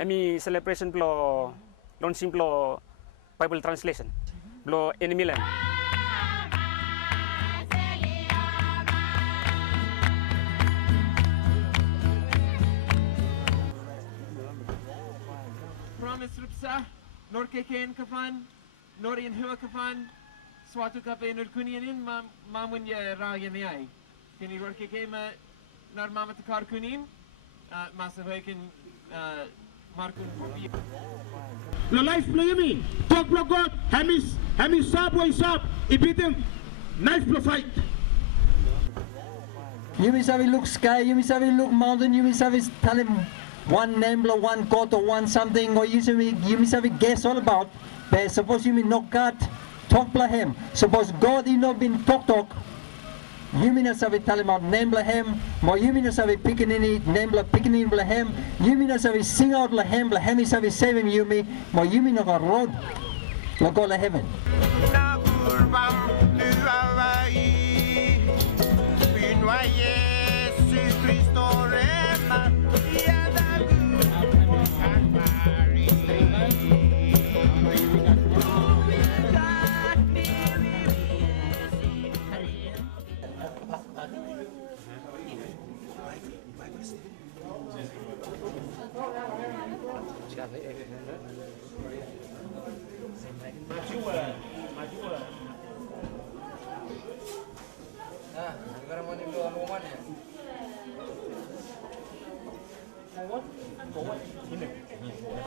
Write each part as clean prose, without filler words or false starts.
Kami celebration plo launching plo Bible translation plo enemy land. Promise rupsa norke ken kafan norian hua kafan swatu kape nur kunianin mamun ya raya niai kini norke kema nar mama takar kunin masa hoikin markun lo life lo yumi talk lo god hamis sab wa sab ibitim knife lo fight. Yumi sabi look sky, Yumi sabi look mountain, Yumi sabi tell him one name or one god or one something, or Yumi sabi guess all about. But suppose Yumi not God talk blah him. Suppose God he not been talk. Yumi na sabi tell him out name blah him. Mo Yumi na sabi picking in name blah picking in blah him. Yumi na sabi sing out blah him he sabi save him Yumi. Mo Yumi na got road. Lo go la heaven.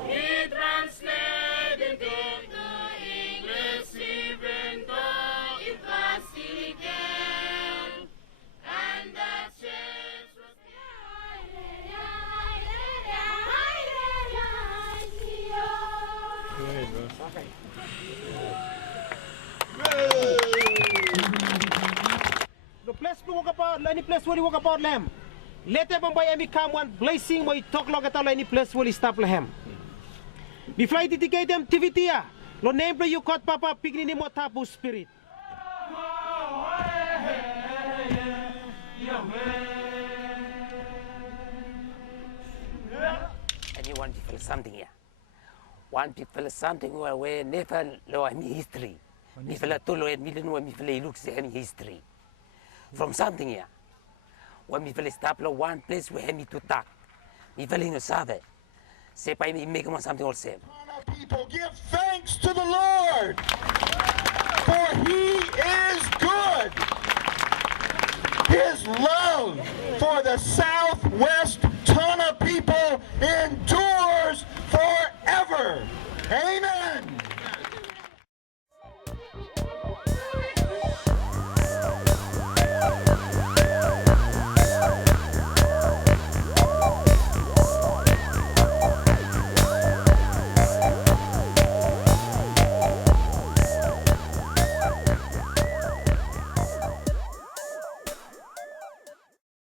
He translated into English even though it was illegal, and the church was The place we walk about, any place where you walk about them. Let everyone by any come one blessing where you talk log at all any place where you stop them. Before I dedicate them tivitia, lo name you caught papa pigni mo tapu spirit. And you want to feel something here. Want to feel something where never know any history. Me feel to lo me no me feel looks any history. From something here. When me feel stop lo one place where me to talk. Me feel no sabe. Say by me make something all same. People give thanks to the Lord, for he is good. His love for the Southwest Tanna people endures forever. Amen.